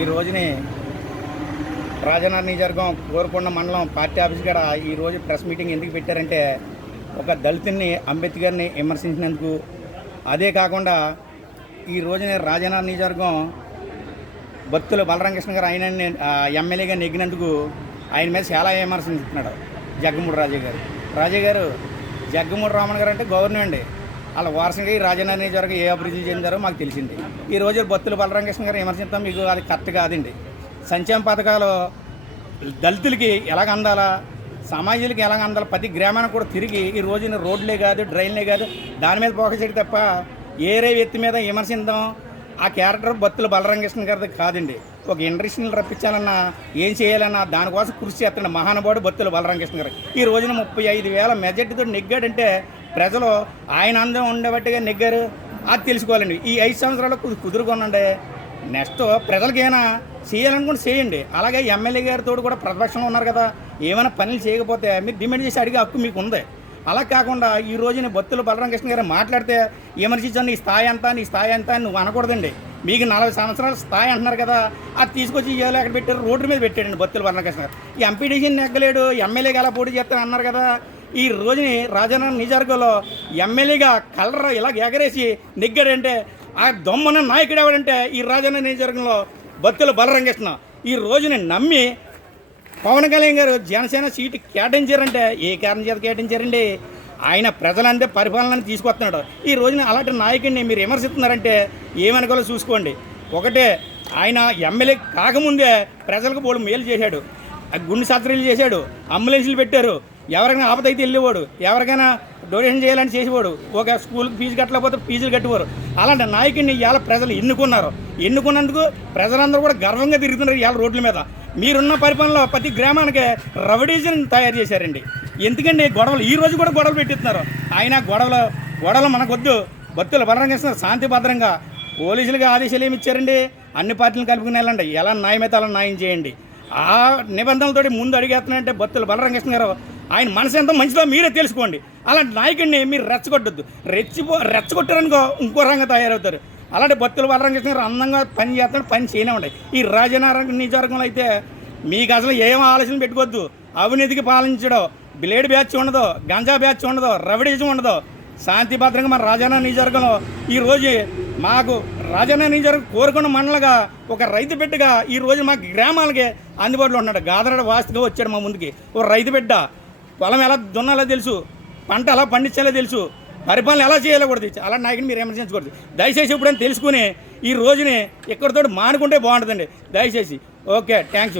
ఈ రోజుని రాజనగర్ నియోజకవర్గం కోరుకొండ మండలం పార్టీ ఆఫీస్ కాడ ఈ రోజు ప్రెస్ మీటింగ్ ఎందుకు పెట్టారంటే ఒక దళితుని అంబేద్కర్ని విమర్శించినందుకు. అదే కాకుండా ఈ రోజునే రాజనగర్ నియోజకవర్గం భక్తులు బలరామకృష్ణ గారు ఆయన ఎమ్మెల్యేగా నెగ్గినందుకు ఆయన మీద చాలా విమర్శించుతున్నాడు జగ్గమూడి రాజయ్య గారు. రాజయ్య గారు జగ్గమూడి రామన్ గారు అంటే గవర్నర్ అలా వారసంగా ఈ రాజనగర్ జరగ ఏ అభివృద్ధి చెందారో మాకు తెలిసింది. ఈ రోజు భక్తులు బలరామకృష్ణ గారు విమర్శించడం మీకు అది కరెక్ట్ కాదండి. సంక్షేమ పథకాలు దళితులకి ఎలాగ అందాలా? సమాజాలకి ఎలాగ అందాలా? ప్రతి గ్రామానికి కూడా తిరిగి ఈ రోజున రోడ్లే కాదు డ్రైన్లే కాదు దాని మీద ఫోకస్ చేయడం తప్ప ఏరే వ్యక్తి మీద విమర్శిందాం ఆ క్యారెక్టర్ బత్తుల బలరామకృష్ణ గారిది కాదండి. ఒక ఇండస్ట్రీని రప్పించాలన్నా ఏం చేయాలన్నా దానికోసం కృషి చేస్తున్న మహానుభావుడు బత్తుల బలరామకృష్ణ గారు. ఈ రోజున ముప్పై ఐదు వేల మెజార్టీతో నెగ్గాడంటే ప్రజలు ఆయన అందం ఉండబట్టిగా నెగ్గారు. అది తెలుసుకోవాలండి. ఈ ఐదు సంవత్సరాలు కొద్ది కుదురుకోనండి. నెక్స్ట్ ప్రజలకి ఏమైనా చేయాలనుకుంటే చేయండి. అలాగే ఎమ్మెల్యే గారితో కూడా ప్రతిపక్షంలో ఉన్నారు కదా. ఏమైనా పనులు చేయకపోతే మీరు డిమాండ్ చేసి అడిగే హక్కు మీకు ఉంది. అలా కాకుండా ఈ రోజున బొత్తుల బలరామకృష్ణ గారు మాట్లాడితే ఎమర్జెన్సీ నీ స్థాయి అంతా నీ స్థాయి ఎంత అని నువ్వు అనకూడదండి. మీకు నలభై సంవత్సరాల స్థాయి అంటున్నారు కదా. అది తీసుకొచ్చి ఇవాళ అక్కడ పెట్టారు? రోడ్డు మీద పెట్టాడండి బొత్తుల బలరామకృష్ణ గారు. ఈ ఎంపీడీసీని నెగ్గలేడు. ఎమ్మెల్యేగా ఎలా పోటీ చేస్తాను అన్నారు కదా. ఈ రోజుని రాజన్న నిజార్గంలో ఎమ్మెల్యేగా కలర్ ఇలా ఎగరేసి నెగ్గాడంటే ఆ దొమ్మన నాయకుడు ఎవడంటే ఈ రాజన్న నియోజకవర్గంలో బత్తుల బలరంగేసిన ఈ రోజుని నమ్మి పవన్ కళ్యాణ్ గారు జనసేన సీటు కేటాయించారంటే ఏ కారణం చేత కేటాయించారండి? ఆయన ప్రజలంటే పరిపాలనని తీసుకొస్తున్నాడు. ఈ రోజున అలాంటి నాయకుడిని మీరు విమర్శిస్తున్నారంటే ఏమనుకోవాలో చూసుకోండి. ఒకటే ఆయన ఎమ్మెల్యే కాకముందే ప్రజలకు బోడు మేలు చేశాడు. గుండె సత్రీలు చేశాడు. అంబులెన్స్లు పెట్టారు. ఎవరికైనా ఆపదైతే వెళ్ళేవాడు. ఎవరికైనా డొనేషన్ చేయాలని చేసేవాడు. ఒక స్కూల్కి ఫీజు కట్టలేకపోతే ఫీజులు కట్టేవారు. అలాంటి నాయకుడిని ఇవాళ ప్రజలు ఎన్నుకున్నారు. ఎన్నుకున్నందుకు ప్రజలందరూ కూడా గర్వంగా తిరుగుతున్నారు ఇవాళ రోడ్ల మీద. మీరున్న పరిపాలనలో ప్రతి గ్రామానికి రవడీజన్ తయారు చేశారండి. ఎందుకండి? గొడవలు ఈ రోజు కూడా గొడవలు పెట్టిస్తున్నారు. ఆయన గొడవలు గొడవలు మనకొద్దు. భక్తులు బలంగా ఇస్తున్నారు శాంతి భద్రంగా. పోలీసులుగా ఆదేశాలు ఏమి ఇచ్చారండి? అన్ని పార్టీలను కలుపుకుని వెళ్ళండి. ఎలా న్యాయమైతే అలా న్యాయం చేయండి. ఆ నిబంధనలతోటి ముందు అడిగేస్తున్నాయంటే భక్తులు బలరంగకృష్ణ గారు ఆయన మనసు ఎంత మంచిదో మీరే తెలుసుకోండి. అలాంటి నాయకుడిని మీరు రెచ్చగొట్టద్దు. రెచ్చిపో రెచ్చగొట్టారనుకో ఇంకో రంగ తయారవుతారు. అలాంటి భక్తులు బలరంగకృష్ణ గారు అందంగా పని చేస్తాడు పని చేయనే ఉంటాయి. ఈ రాజనారాయణ నియోజకవర్గంలో అయితే మీకు అసలు ఏం ఆలోచన పెట్టుకోవద్దు. అవినీతికి పాలించడం బ్లేడ్ బ్యాచ్ ఉండదు గంజా బ్యాచ్ ఉండదు రవిడీజం ఉండదు. శాంతి భద్రంగా మన రాజానా నియోజకవర్గంలో ఈరోజు మాకు రాజానా జరుగు కోరుకున్న మండలగా ఒక రైతు బిడ్డగా ఈ రోజు మా గ్రామాలకే అందుబాటులో ఉన్నాడు. గాదరడ వాస్తుగా వచ్చాడు మా ముందుకి. ఓ రైతు బిడ్డ పొలం ఎలా దున్నాలో తెలుసు పంట ఎలా పండించాలో తెలుసు పరిపాలన ఎలా చేయాలో కూడా తెలుసు. అలా నాయకుని మీరు విమర్శించకూడదు. దయచేసి ఇప్పుడైనా తెలుసుకుని ఈ రోజుని ఇక్కడితో మానుకుంటే బాగుంటుందండి. దయచేసి. Okay thanks.